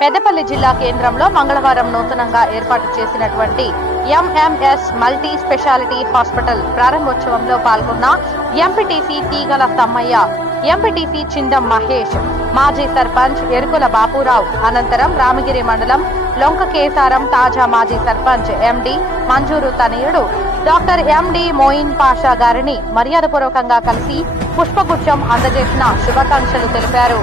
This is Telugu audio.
పెద్దపల్లి జిల్లా కేంద్రంలో మంగళవారం నూతనంగా ఏర్పాటు చేసినటువంటి ఎంఎంఎస్ మల్టీ స్పెషాలిటీ హాస్పిటల్ ప్రారంభోత్సవంలో పాల్గొన్న ఎంపీటీసీ తీగల సమ్మయ్య, ఎంపీటీసీ చిందం మహేష్, మాజీ సర్పంచ్ ఎరుకుల బాపురావు, అనంతరం రామగిరి మండలం లొంక కేసారం తాజా మాజీ సర్పంచ్ ఎండి మంజూరు తనయుడు డాక్టర్ ఎండి మోయిన్ పాషా గారిని మర్యాదపూర్వకంగా కలిసి పుష్పగుచ్చం అందజేసిన శుభాకాంక్షలు తెలిపారు.